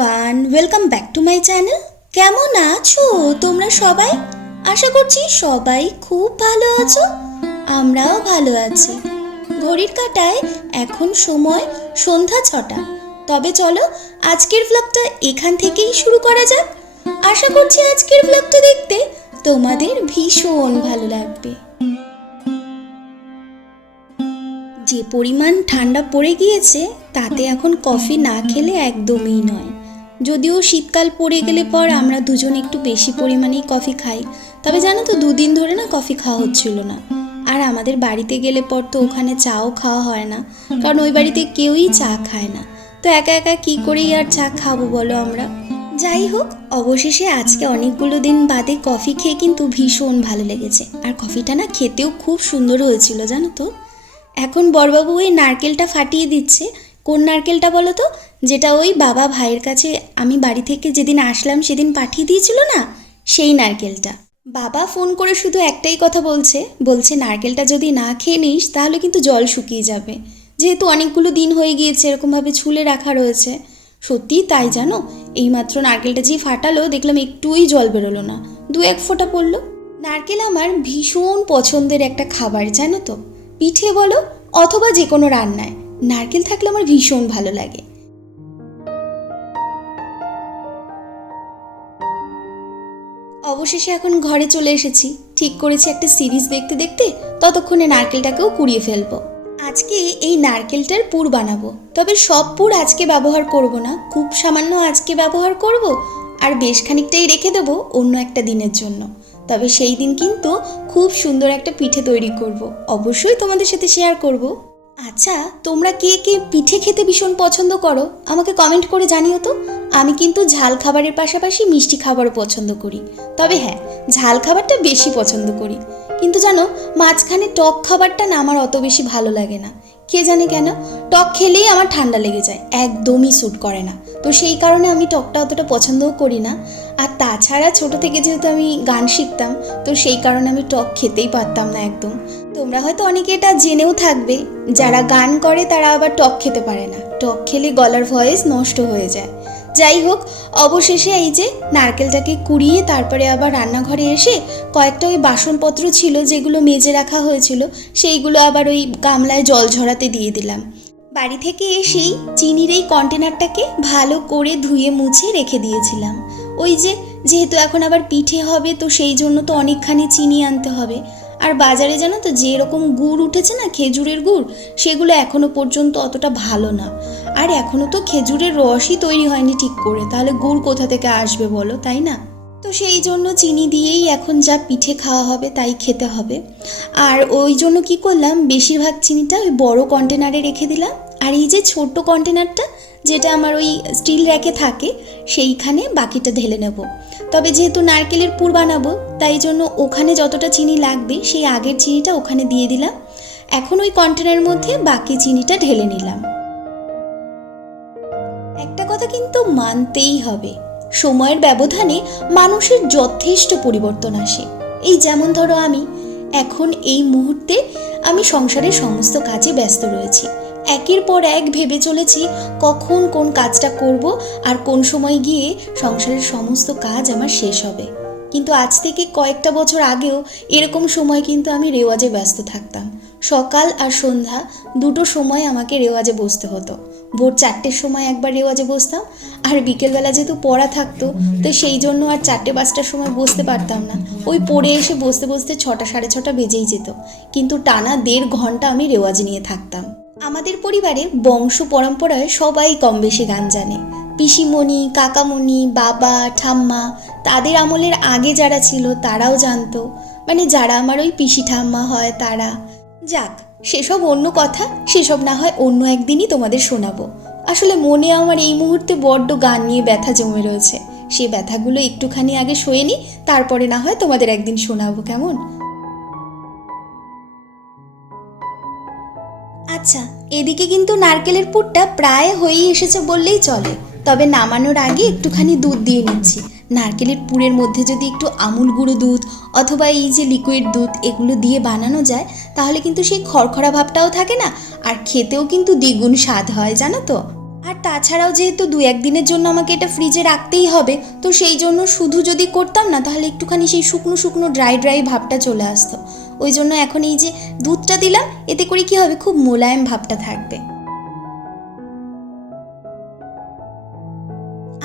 Everyone, welcome back to my channel. কেমন আছো তোমরা সবাই? আশা করছি সবাই খুব ভালো আছো। আমরাও ভালো আছি। ঘড়ির কাঁটায় এখন সময় সন্ধ্যা 6টা। তবে চলো আজকের ব্লগটা এখান থেকেই শুরু করা যাক। আশা করছি আজকের ব্লগটা দেখতে তোমাদের ভীষণ ভালো লাগবে। যে পরিমাণ ঠান্ডা পড়ে গিয়েছে তাতে এখন কফি না খেলে একদমই নয়। যদিও শীতকাল পড়ে গেলে পর আমরা দুজন একটু বেশি পরিমাণেই কফি খাই, তবে জানো তো 2 দিন ধরে না কফি খাওয়া হচ্ছিল না। আর আমাদের বাড়িতে গেলে পর তো ওখানে চাও খাওয়া হয় না, কারণ ওই বাড়িতে কেউই চা খায় না। তো একা একা কী করেই আর চা খাবো বলো আমরা। যাই হোক, অবশেষে আজকে অনেকগুলো দিন বাদে কফি খেয়ে কিন্তু ভীষণ ভালো লেগেছে। আর কফিটা না খেতেও খুব সুন্দর হয়েছিল জানো তো। এখন বড়বাবু ওই নারকেলটা ফাটিয়ে দিচ্ছে। কোন নারকেলটা বলো তো? যেটা ওই বাবা ভাইয়ের কাছে আমি বাড়ি থেকে যেদিন আসলাম সেদিন পাঠিয়ে দিয়েছিল না, সেই নারকেলটা। বাবা ফোন করে শুধু একটাই কথা বলছে নারকেলটা যদি না খেয়ে নিস তাহলে কিন্তু জল শুকিয়ে যাবে, যেহেতু অনেকগুলো দিন হয়ে গিয়েছে এরকমভাবে ঝুলে রাখা রয়েছে। সত্যিই তাই জানো, এইমাত্র নারকেলটা যে ফাটালো দেখলাম একটুই জল বেরোলো না, 2-1 ফোঁটা পড়লো। নারকেল আমার ভীষণ পছন্দের একটা খাবার জানো তো। পিঠে বলো অথবা যে কোনো রান্নায় নারকেল থাকলে আমার ভীষণ ভালো লাগে। অবশেষে এখন ঘরে চলে এসেছি। ঠিক করেছি একটা সিরিজ দেখতে দেখতে ততক্ষণে নারকেলটাকেও কুড়িয়ে ফেলবো। আজকে এই নারকেলটার পুর বানাবো, তবে সব পুর আজকে ব্যবহার করব না, খুব সামান্য আজকে ব্যবহার করব আর বেশ খানিকটাই রেখে দেবো অন্য একটা দিনের জন্য। তবে সেই দিন কিন্তু খুব সুন্দর একটা পিঠে তৈরি করব, অবশ্যই তোমাদের সাথে শেয়ার করব। আচ্ছা, তোমরা কে কে পিঠে খেতে ভীষণ পছন্দ করো আমাকে কমেন্ট করে জানিও তো। আমি কিন্তু ঝাল খাবারের পাশাপাশি মিষ্টি খাবারও পছন্দ করি, তবে হ্যাঁ, ঝাল খাবারটা বেশি পছন্দ করি। কিন্তু জানো, মাঝখানে টক খাবারটা না আমার অত বেশি ভালো লাগে না। কে জানে কেন, টক খেলেই আমার ঠান্ডা লেগে যায়, একদমই স্যুট করে না। তো সেই কারণে আমি টকটা অতটা পছন্দও করি না। আর তাছাড়া ছোট থেকে যেহেতু আমি গান শিখতাম, তো সেই কারণে আমি টক খেতেই পারতাম না একদম। তোমরা হয়তো অনেকে এটা জেনেও থাকবে, যারা গান করে তারা আবার টক খেতে পারে না, টক খেলে গলার ভয়েস নষ্ট হয়ে যায়। যাই হোক, অবশেষে এই যে নারকেলটাকে কুড়িয়ে তারপরে আবার রান্নাঘরে এসে কয়েকটা ওই বাসনপত্র ছিল যেগুলো মেজে রাখা হয়েছিল, সেইগুলো আবার ওই গামলায় জল ঝরাতে দিয়ে দিলাম। বাড়ি থেকে এসেই চিনির এই কন্টেনারটাকে ভালো করে ধুয়ে মুছে রেখে দিয়েছিলাম। ওই যেহেতু এখন আবার পিঠে হবে, তো সেই জন্য তো অনেকখানি চিনি আনতে হবে। আর বাজারে জানো তো যেরকম গুড় উঠেছে না, খেজুরের গুড়, সেগুলো এখনো পর্যন্ত অতটা ভালো না। আর এখনো তো খেজুরের রসই তৈরি হয়নি ঠিক করে, তাহলে গুড় কোথা থেকে আসবে বলো, তাই না? তো সেই জন্য চিনি দিয়েই এখন যা পিঠে খাওয়া হবে তাই খেতে হবে। আর ওই জন্য কি করলাম, বেশিরভাগ চিনিটা ওই বড় কন্টেনারে রেখে দিলাম। আর এই যে ছোট্ট কন্টেনারটা যেটা আমার ওই স্টিল র্যাকে থাকে, সেইখানে বাকিটা ঢেলে নেব। তবে যেহেতু নারকেলের পুর বানাবো, তাই জন্য ওখানে যতটা চিনি লাগবে সেই আগের চিনিটা ওখানে দিয়ে দিলাম। এখন ওই কন্টেনারের মধ্যে বাকি চিনিটা ঢেলে নিলাম। একটা কথা কিন্তু মানতেই হবে, সময়ের ব্যবধানে মানুষের যথেষ্ট পরিবর্তন আসে। এই যেমন ধরো আমি এখন এই মুহূর্তে আমি সংসারের সমস্ত কাজে ব্যস্ত রয়েছি, একের পর এক ভেবে চলেছি কখন কোন কাজটা করব আর কোন সময় গিয়ে সংসারের সমস্ত কাজ আমার শেষ হবে। কিন্তু আজ থেকে কয়েকটা বছর আগেও এরকম সময় কিন্তু আমি রেওয়াজে ব্যস্ত থাকতাম। সকাল আর সন্ধ্যা দুটো সময় আমাকে রেওয়াজে বসতে হতো। ভোর 4টের সময় একবার রেওয়াজে বসতাম, আর বিকেলবেলা যেহেতু পড়া থাকতো তো সেই জন্য আর 4টে-5টার সময় বসতে পারতাম না। ওই পড়ে এসে বসতে বসতে 6টা 6:30 বেজেই যেত, কিন্তু টানা 1.5 ঘন্টা আমি রেওয়াজ নিয়ে থাকতাম। আমাদের পরিবারে বংশ পরম্পরায় সবাই কম বেশি গান জানে। পিসিমণি, কাকামণি, বাবা, ঠাম্মা, তাদের আমলের আগে যারা ছিল তারাও জানতো, মানে যারা আমার ওই পিসি ঠাম্মা হয় তারা। যাক, সেসব অন্য কথা, সেসব না হয় অন্য একদিনই তোমাদের শোনাবো। আসলে মনে আমার এই মুহূর্তে বড্ড গান নিয়ে ব্যথা জমে রয়েছে, সে ব্যথাগুলো একটুখানি আগে সয়ে নি, তারপরে না হয় তোমাদের একদিন শোনাবো, কেমন? আচ্ছা, এদিকে কিন্তু নারকেলের পুরটা প্রায় হয়েই এসেছে বললেই চলে। তবে নামানোর আগে একটুখানি দুধ দিয়ে নিচ্ছি। নারকেলের পুরের মধ্যে যদি একটু আমুল গুঁড়ো দুধ অথবা এই যে লিকুইড দুধ এগুলো দিয়ে বানানো যায়, তাহলে কিন্তু সেই খড়খড়া ভাবটাও থাকে না, আর খেতেও কিন্তু দ্বিগুণ স্বাদ হয় জানো তো। আর তাছাড়াও যেহেতু 2-1 দিনের জন্য আমাকে এটা ফ্রিজে রাখতেই হবে, তো সেই জন্য শুধু যদি করতাম না তাহলে একটুখানি সেই শুকনো শুকনো ড্রাই ভাবটা চলে আসতো। ওই জন্য এখন এই যে দুধটা দিলাম, এতে করে কি হবে, খুব মোলায়েম ভাবটা থাকবে।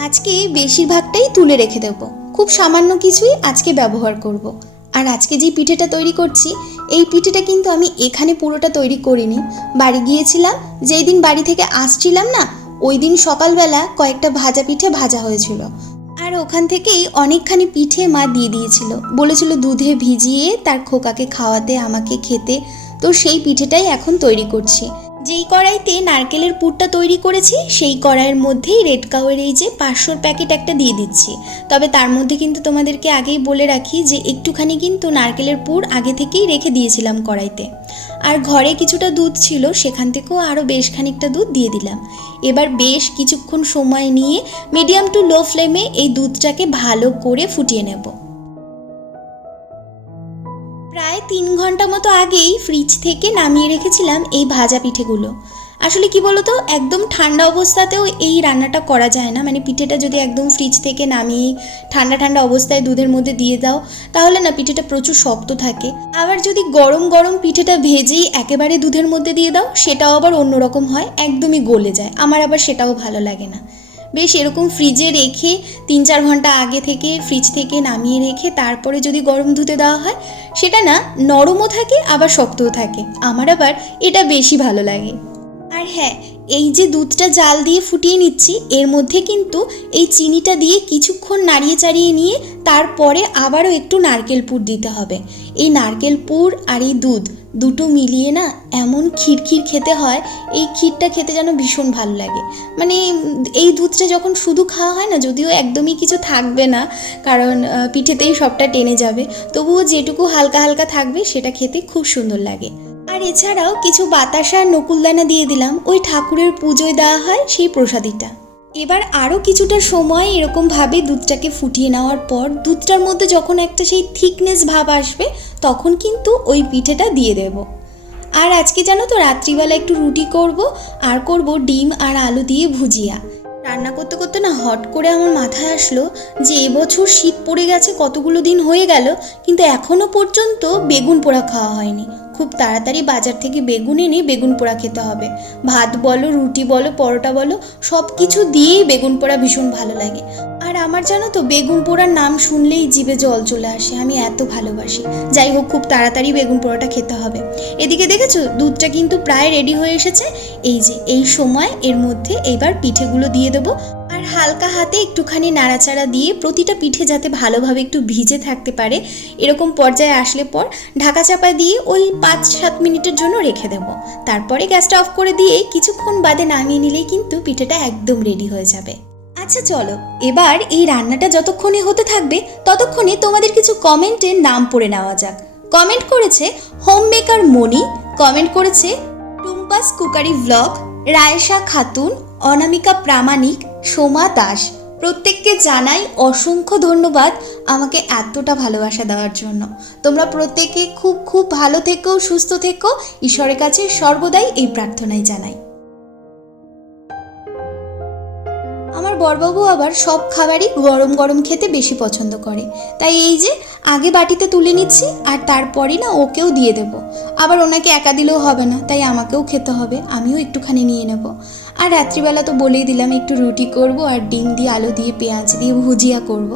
আজকে বেশিরভাগটাই তুলে রেখে দেবো, খুব সামান্য কিছুই আজকে ব্যবহার করব। আর আজকে যে পিঠেটা তৈরি করছি, এই পিঠেটা কিন্তু আমি এখানে পুরোটা তৈরি করিনি, বাড়ি গিয়েছিলাম, যেই দিন বাড়ি থেকে আসছিলাম না ওই দিন সকালবেলা কয়েকটা ভাজা পিঠে ভাজা হয়েছিল, আর ওখান থেকেই অনেকখানি পিঠে মা দিয়ে দিয়েছিল, বলেছিল দুধে ভিজিয়ে তার খোকাকে খাওয়াতে, আমাকে খেতে। তো সেই পিঠেটাই এখন তৈরি করছি। যেই কড়াইতে নারকেলের পুরটা তৈরি করেছি সেই কড়াইয়ের মধ্যেই রেড কাউয়ের এই যে 500 প্যাকেট একটা দিয়ে দিচ্ছি। তবে তার মধ্যে কিন্তু তোমাদেরকে আগেই বলে রাখি যে একটুখানি কিন্তু নারকেলের পুর আগে থেকেই রেখে দিয়েছিলাম কড়াইতে। আর ঘরে কিছুটা দুধ ছিল, সেখান থেকেও আরও বেশ খানিকটা দুধ দিয়ে দিলাম। এবার বেশ কিছুক্ষণ সময় নিয়ে মিডিয়াম টু লো ফ্লেমে এই দুধটাকে ভালো করে ফুটিয়ে নেব। প্রায় 3 ঘন্টা মতো আগেই ফ্রিজ থেকে নামিয়ে রেখেছিলাম এই ভাজা পিঠেগুলো। আসলে কি বলতো, একদম ঠান্ডা অবস্থাতেও এই রান্নাটা করা যায় না, মানে পিঠেটা যদি একদম ফ্রিজ থেকে নামিয়ে ঠান্ডা অবস্থায় দুধের মধ্যে দিয়ে দাও তাহলে না পিঠেটা প্রচুর শক্ত থাকে। আবার যদি গরম গরম পিঠেটা ভেজেই একেবারে দুধের মধ্যে দিয়ে দাও সেটাও আবার অন্যরকম হয়, একদমই গলে যায়, আমার আবার সেটাও ভালো লাগে না। বেশ এরকম ফ্রিজে রেখে 3-4 ঘন্টা আগে থেকে ফ্রিজ থেকে নামিয়ে রেখে তারপরে যদি গরম দুধে দেওয়া হয় সেটা না নরমও থাকে আবার শক্তও থাকে, আমার আবার এটা বেশি ভালো লাগে। আর হ্যাঁ, এই যে দুধটা জাল দিয়ে ফুটিয়ে নিচ্ছি এর মধ্যে কিন্তু এই চিনিটা দিয়ে কিছুক্ষণ নাড়িয়ে চাড়িয়ে নিয়ে তারপরে আবারও একটু নারকেল পুর দিতে হবে। এই নারকেল পুর আর এই দুধ দুটো মিলিয়ে না এমন ক্ষীর খেতে হয়, এই ক্ষীরটা খেতে যেন ভীষণ ভালো লাগে। মানে এই দুধটা যখন শুধু খাওয়া হয় না, যদিও একদমই কিছু থাকবে না কারণ পিঠেতেই সবটা টেনে যাবে, তবুও যেটুকু হালকা হালকা থাকবে সেটা খেতে খুব সুন্দর লাগে। আর এছাড়াও কিছু বাতাসা আর নকুলদানা দিয়ে দিলাম, ওই ঠাকুরের পুজোয় দেওয়া হয় সেই প্রসাদিটা। এবার আরও কিছুটা সময় এরকমভাবে দুধটাকে ফুটিয়ে নেওয়ার পর দুধটার মধ্যে যখন একটা সেই থিকনেস ভাব আসবে তখন কিন্তু ওই পিঠেটা দিয়ে দেব। আর আজকে জানো তো রাত্রিবেলা একটু রুটি করব আর করব ডিম আর আলু দিয়ে ভুজিয়া। রান্না করতে করতে না হট করে আমার মাথায় আসলো যে এবছর শীত পড়ে গেছে, কতগুলো দিন হয়ে গেল কিন্তু এখনও পর্যন্ত বেগুন পোড়া খাওয়া হয়নি। খুব তাড়াতাড়ি বাজার থেকে বেগুন এনে বেগুন পোড়া খেতে হবে। ভাত বলো, রুটি বলো, পরোটা বলো, সব কিছু দিয়েই বেগুন পোড়া ভীষণ ভালো লাগে। আর আমার জানো তো বেগুন পোড়ার নাম শুনলেই জিভে জল চলে আসে, আমি এত ভালোবাসি। যাই হোক, খুব তাড়াতাড়ি বেগুন পোড়াটা খেতে হবে। এদিকে দেখেছো দুধটা কিন্তু প্রায় রেডি হয়ে এসেছে। এই যে এই সময় এর মধ্যে এবার পিঠেগুলো দিয়ে দেবো আর হালকা হাতে একটুখানি নাড়াচাড়া দিয়ে প্রতিটা পিঠে যাতে ভালোভাবে একটু ভিজে থাকতে পারে এরকম পর্যায়ে আসলে পর ঢাকা চাপা দিয়ে ওই 5-7 মিনিটের জন্য রেখে দেবো। তারপরে গ্যাসটা অফ করে দিয়ে কিছুক্ষণ বাদে নামিয়ে নিলেই কিন্তু পিঠেটা একদম রেডি হয়ে যাবে। আচ্ছা চলো, এবার এই রান্নাটা যতক্ষণে হতে থাকবে ততক্ষণে তোমাদের কিছু কমেন্টের নাম পড়ে নেওয়া যাক। কমেন্ট করেছে হোম মেকার মনি, কমেন্ট করেছে টুম্পাস কুকারি ব্লগ, রায়েশা খাতুন, অনামিকা প্রামাণিক, সোমা দাস। প্রত্যেককে জানাই অসংখ্য ধন্যবাদ আমাকে এতটা ভালোবাসা দেওয়ার জন্য। তোমরা প্রত্যেকে খুব খুব ভালো থেকো, সুস্থ থেকো, ঈশ্বরের কাছে সর্বদাই এই প্রার্থনাই জানাই। আমার বড়বাবু আবার সব খাবারই গরম গরম খেতে বেশি পছন্দ করে, তাই এই যে আগে বাটিতে তুলে নিচ্ছি আর তারপরই না ওকেও দিয়ে দেব। আবার ওনাকে একা দিলেও হবে না, তাই আমাকেও খেতে হবে, আমিও একটুখানি নিয়ে নেব। আর রাত্রিবেলা তো বলেই দিলাম একটু রুটি করব আর ডিম দিয়ে আলু দিয়ে পেঁয়াজ দিয়ে ভুজিয়া করব।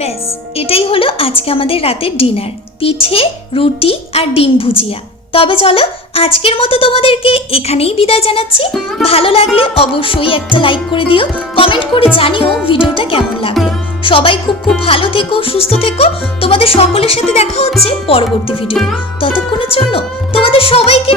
ব্যাস এটাই হলো আজকে আমাদের রাতের ডিনার, পিঠে, রুটি আর ডিম ভুজিয়া। তবে চলো আজকের মতো তোমাদেরকে এখানেই বিদায় জানাচ্ছি। ভালো লাগলে অবশ্যই একটা লাইক করে দিও, কমেন্ট করে জানিও ভিডিওটা কেমন লাগলো। সবাই খুব খুব ভালো থেকো, সুস্থ থেকো। তোমাদের সকলের সাথে দেখা হচ্ছে পরবর্তী ভিডিও। ততক্ষণের জন্য তোমাদের সবাইকে